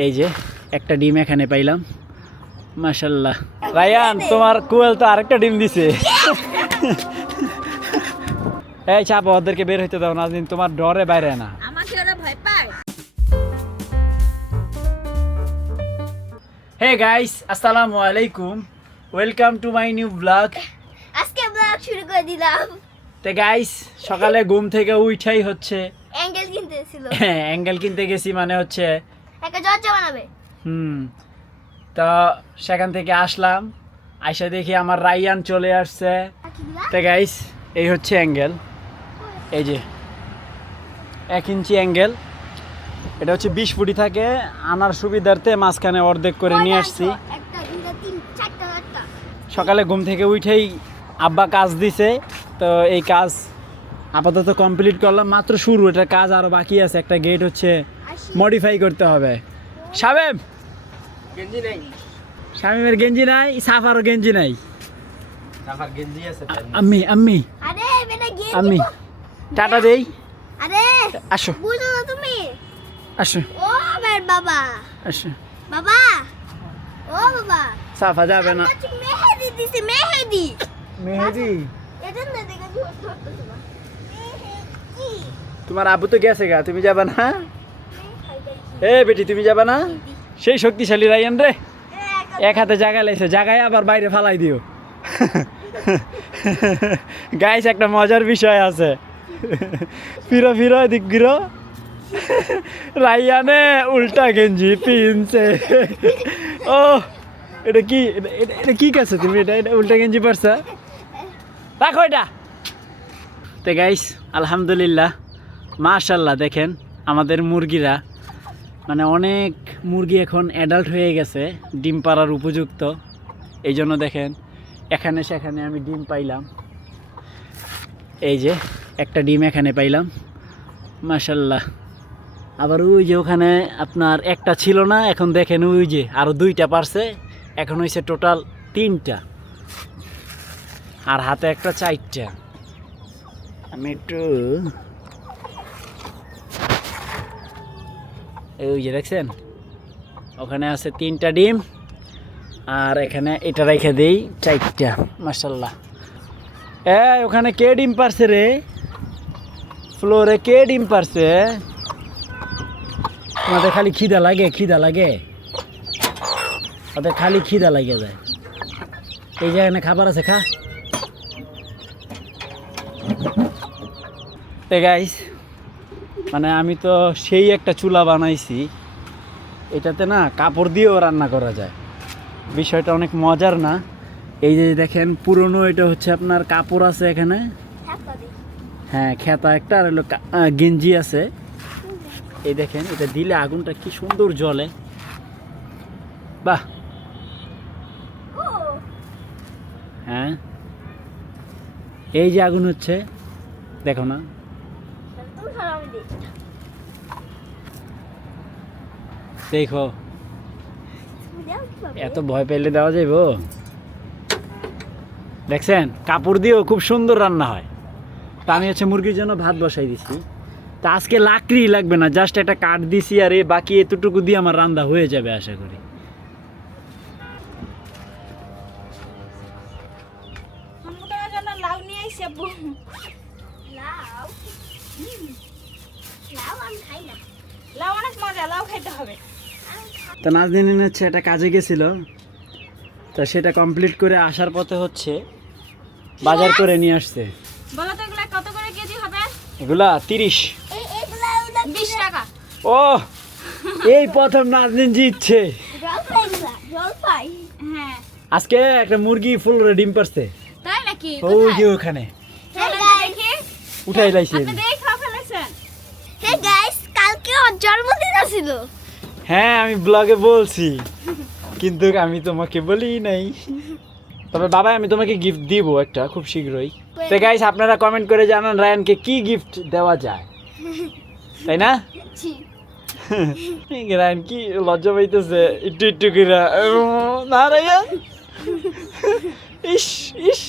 এই যে একটা ডিম এখানে পাইলাম, মাশাআল্লাহ। রায়ান তোমার কোয়েল তো আরেকটা ডিম দিছে। এই চাপ, ওদেরকে বের হইতে দাও, নাজনীন তোমার ডরে বাইরে না। আমাকে ওরা ভয় পায়। হে গাইস, আসসালামু আলাইকুম, welcome to my new blog. আজকে ব্লগ শুরু করে দিলাম। তো গাইস, সকালে ঘুম থেকে উঠাই হচ্ছে অ্যাঙ্গেল কিনতে ছিল। অ্যাঙ্গেল কিনতে গেছি, মানে হচ্ছে একটা দরজা বানাবে। তো সেখান থেকে আসলাম, আইসা দেখি আমার রায়ান চলে আসছে। তো গাইস, এই হচ্ছে অ্যাঙ্গেল, এই যে 1 ইঞ্চি অ্যাঙ্গেল। এটা হচ্ছে 20 ফুটি থাকে, আনার সুবিধার্থে মাঝখানে অর্ধেক করে নিয়ে আসছি। একটা দুইটা তিন চারটা একটা। সকালে ঘুম থেকে উঠেই আব্বা কাজ দিছে, তো এই কাজ আপাতত কমপ্লিট করলাম, মাত্র শুরু, এটা কাজ আরও বাকি আছে। একটা গেট হচ্ছে মডিফাই করতে হবে। শামিম, গেঞ্জি নেই, শামিমের গেঞ্জি নাই, সাফারও গেঞ্জি নাই। আমার গেঞ্জি আছে। আম্মি আম্মি আরে বেটা গেঞ্জি। আম্মি টাটা দেই। আরে আসো বুঝো না তুমি? আসো ও আমার বাবা। আসো। বাবা, ও বাবা, সাফা যাবে না। আচ্ছা মেহেদি দিছে, মেহেদি। মেহেদি, এটা না দেখে ধরতে না। মেহেদি। তোমার আব্বু তো গেছে গা, তুমি যাবা না? এ বেটি, তুমি যাবা না? সেই শক্তিশালী রায়ান রে, এক হাতে জায়গা লাইছে, জায়গায় আবার বাইরে ফালাই দিও। গাইস, একটা মজার বিষয় আছে, ফিরো ফিরো এদিক ঘিরো। রায়ানে উল্টা গেঞ্জি পিনছে। ও এটা কি, এটা কি কাছে তুমি, এটা উল্টা গেঞ্জি পরছা, রাখো এটা। তো গাইস, আলহামদুলিল্লাহ, মাশাআল্লাহ, দেখেন আমাদের মুরগিরা, মানে অনেক মুরগি এখন অ্যাডাল্ট হয়ে গেছে, ডিম পাড়ার উপযুক্ত। এই জন্য দেখেন এখানে সেখানে আমি ডিম পাইলাম। এই যে একটা ডিম এখানে পাইলাম, মাশাআল্লাহ। আবার ওই যে ওখানে আপনার একটা ছিল না, এখন দেখেন ওই যে আরও 2টা পারছে, এখন হয়েছে টোটাল 3টা, আর হাতে একটা 4টা। আমি একটু ওই যে দেখছেন ওখানে আছে 3টা ডিম, আর এখানে এটা রেখে দেই 4টা, মাশাআল্লাহ। ওখানে কে ডিম পারছে রে? ফ্লোরে কে ডিম পারছে? তোমাদের খালি খিদা লাগে, খিদা লাগে, ওদের খালি খিদা লাগে যায়। এই যে এখানে খাবার আছে, খা। তো গাইস, মানে আমি তো সেই একটা চুলা বানাইছি, এটাতে না কাপড় দিয়েও রান্না করা যায়, বিষয়টা অনেক মজার না? এই যে দেখেন পুরনো, এটা হচ্ছে আপনার কাপড় আছে এখানে, হ্যাঁ খেতা একটা, আর হলো গেঞ্জি আছে। এই দেখেন এটা দিলে আগুনটা কি সুন্দর জ্বলে, বাহ। হ্যাঁ, এই যে আগুন হচ্ছে, দেখো না? দেখো, এত ভয় পেলে দেওয়া যাইব? দেখছেন কাপড় দিয়েও খুব সুন্দর রান্না হয়। তা আমি হচ্ছে মুরগির জন্য ভাত বসাই দিছি। তা আজকে লাকড়ি লাগবে না, জাস্ট একটা কাঠ দিছি, আর এই বাকি এতটুকু দিয়ে আমার রান্না হয়ে যাবে আশা করি। তো নাজনীন হচ্ছে একটা কাজে গেছিল, তো সেটা কমপ্লিট করে আসার পথে হচ্ছে বাজার করে নিয়ে আসছে। বলো তো এগুলা কত করে কেজি হবে? এগুলা 30। এগুলা 20 টাকা। ও, এই প্রথম নাজনীন জিতছে। জলপাই। হ্যাঁ, আজকে একটা মুরগি ফুল ডিম পারছে। তাই নাকি? ওই যে ওখানে উঠাই লাইছে। আপনি দেখে ফেলেছেন? হে গাইস, কালকে ওর জন্মদিন ছিল। হ্যাঁ, আমি ব্লগে বলছি, কিন্তু আমি তোমাকে বলি নাই। তবে বাবা, আমি তোমাকে গিফট দিব একটা খুব শীঘ্রই। তো গাইস, আপনারা কমেন্ট করে জানান রায়ানকে কি গিফট দেওয়া যায়, তাই না? রায়ান কি লজ্জা পাইতেছে একটু একটু করে, না রায়ান, ইস ইস,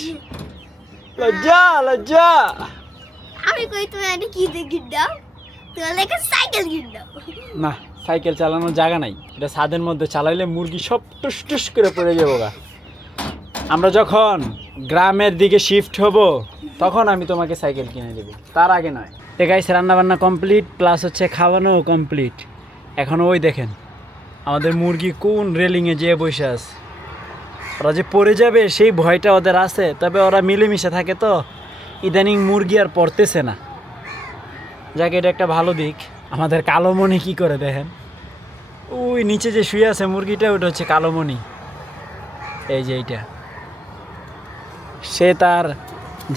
লজ্জা লজ্জা। আমি কই তুমি আরে কি দিয়ে গিফট দাও? তোমার লেখা সাইকেল গিফট দাও। না, সাইকেল চালানোর জায়গা নাই, এটা ছাদের মধ্যে চালাইলে মুরগি সব টুস টুস করে পড়ে যাবো গা। আমরা যখন গ্রামের দিকে শিফট হব তখন আমি তোমাকে সাইকেল কিনে দেবো, তার আগে নয়। তো গাইস রান্নাবান্না কমপ্লিট, প্লাস হচ্ছে খাওয়ানোও কমপ্লিট। এখন ওই দেখেন আমাদের মুরগি কোন রেলিংয়ে যেয়ে বসে আছে। ওরা যে পড়ে যাবে সেই ভয়টা ওদের আছে, তবে ওরা মিলেমিশে থাকে তো ইদানিং মুরগি আর পড়তেছে না। যাকে এটা একটা ভালো দিক। আমাদের কালোমণি কি করে দেখেন, ওই নিচে যে শুয়ে আছে মুরগিটা, ওটা হচ্ছে কালোমণি। এই যে এইটা, সে তার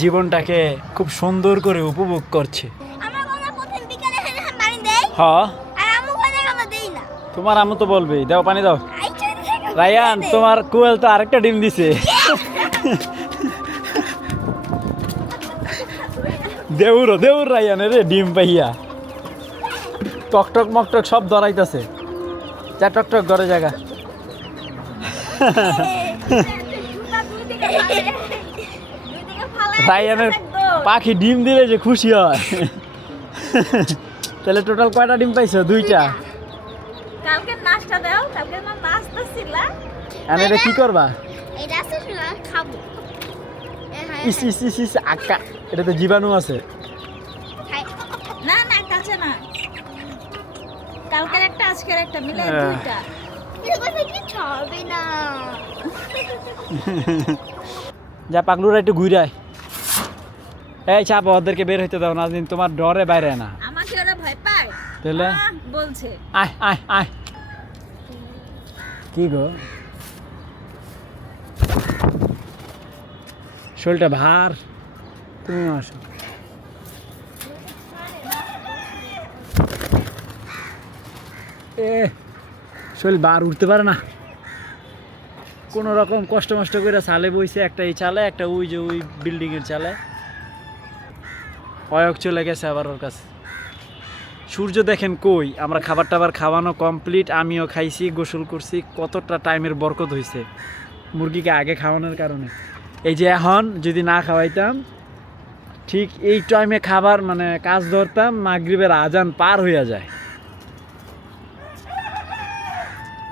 জীবনটাকে খুব সুন্দর করে উপভোগ করছে। আমার বাবা প্রথম বিকালে পানি দেয়, হ্যাঁ আর আম্মু কোনে আমার দেই না। তোমার আম্মু তো বলবেই দাও পানি দাও। আইছা দেখো রায়ান তোমার কুয়েল তো আরেকটা ডিম দিছে। দেউর দেউর রায়ান রে ডিম পাইয়া টকটক মকটক সব ধরাইতেছে। যা টকটক ঘরে জায়গা। রায়ানের পাখি ডিম দিলে যে খুশি হয়। তাহলে টোটাল কয়টা ডিম পাইছো? 2টা। কালকে নাস্তা দাও, কালকে না নাস্তা ছিল। আর এটা কি করবা? এটা আছে না খাবো। ইস ইস ইস ইস আক্কা, এটা তো জীবাণু আছে। না না কাছে না, কালকের একটা আজকের একটা মিলে দুইটা। এটা কি ছবে না। যা পাগলুরা একটু ঘুরায়। এই চাপ ওদেরকে বের হইতে দাও, নাজনীন তোমার ডরে বাইরে না। আমাকে ওরা ভয় পায় তাহলে বলছে আয় আয় আয়। কি গো শরীরটা ভার, তুমি আসো। এ শরীর বার উঠতে পারে না, কোনো রকম কষ্ট মষ্ট করে চালে বইছে। একটা এই চালে, একটা ওই যে ওই বিল্ডিং এর চালে। অয়ক চলে গেছে আবার ওর কাছে। সূর্য দেখেন কই। আমরা খাবার টাবার খাওয়ানো কমপ্লিট, আমিও খাইছি, গোসল করছি। কতটা টাইমের বরকত হয়েছে মুরগিকে আগে খাওয়ানোর কারণে। এই যে এখন যদি না খাওয়াইতাম, ঠিক এই টাইমে খাবার মানে কাজ ধরতাম, মাগরিবের আজান পার হইয়া যায়।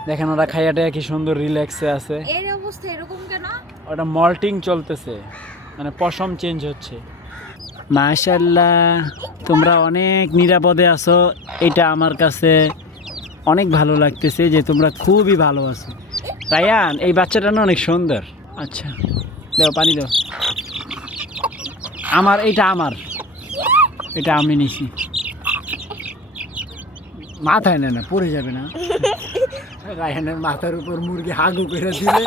দেখেন ওরা খাইয়াটা কি সুন্দর রিল্যাক্সে আছে। এর অবস্থা এরকম কেন? ওটা মল্টিং চলতেছে, মানে পশম চেঞ্জ হচ্ছে। মাশাআল্লাহ, তোমরা অনেক নিরাপদে আছো, এটা আমার কাছে অনেক ভালো লাগতেছে যে তোমরা খুবই ভালো আছো। রায়ান এই বাচ্চাটা না অনেক সুন্দর। আচ্ছা দাও পানি দাও। আমার এটা আমি নিছি। মাথায় না পড়ে যাবে না। রায়ানের মাথার উপর মুরগি হাগু করে দিলে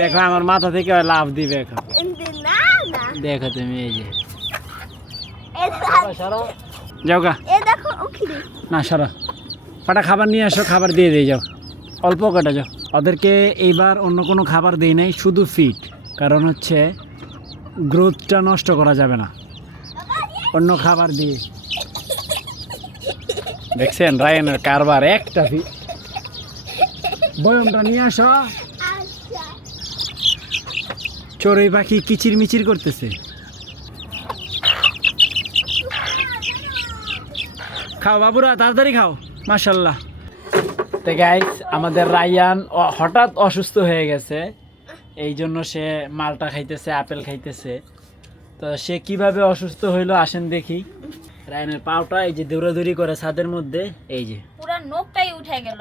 দেখো আমার মাথা থেকে লাভ দিবে এখন। দেখো তুমি এই যে যাও গা না সারা পাটা খাবার নিয়ে আসো, খাবার দিয়ে দিয়ে যাও, অল্প কাটা যাও। ওদেরকে এইবার অন্য কোনো খাবার দিই নাই, শুধু ফিড। কারণ হচ্ছে গ্রোথটা নষ্ট করা যাবে না অন্য খাবার দিয়ে। দেখছেন রায়ানের কারবার। একটা ফিড বয়মটা নিয়ে আসো। চড়ুই পাখি কিচির মিচির করতেছে। খাও বাবুরা, তাড়াতাড়ি খাও। মাশাল্লাহ। তো গাইস আমাদের রায়ান হঠাৎ অসুস্থ হয়ে গেছে, এই জন্য সে মালটা খাইতেছে, আপেল খাইতেছে। তো সে কিভাবে অসুস্থ হইলো আসেন দেখি। রায়ানের পাওটা এই যে দৌড়াদৌড়ি করে ছাদের মধ্যে, এই যে পুরো নখটাই উঠে গেল।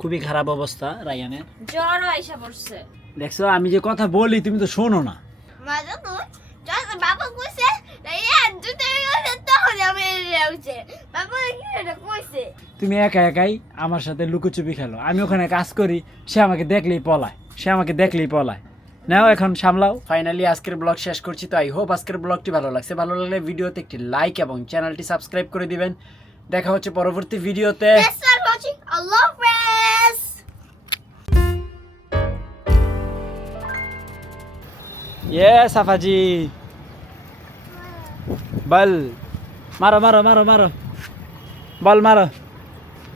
খুবই খারাপ অবস্থা রায়ানের, জ্বর আইসা পড়ছে। দেখছো আমি যে কথা বলি তুমি তো শোনো না। বাবা কইছে তুমি একা একাই আমার সাথে লুকোচুপি খেলো, আমি ওখানে কাজ করি, সে আমাকে দেখলেই পলায়। নাও এখন সামলাও। ফাইনালি আজকের ব্লগ শেষ করছি। তো আই হোপ আজকের ব্লগটি ভালো লাগছে। ভালো লাগলে ভিডিওতে একটি লাইক এবং চ্যানেলটি সাবস্ক্রাইব করে দিবেন। দেখা হচ্ছে পরবর্তী ভিডিওতে। ये साफाजी बल मारो बल मारो।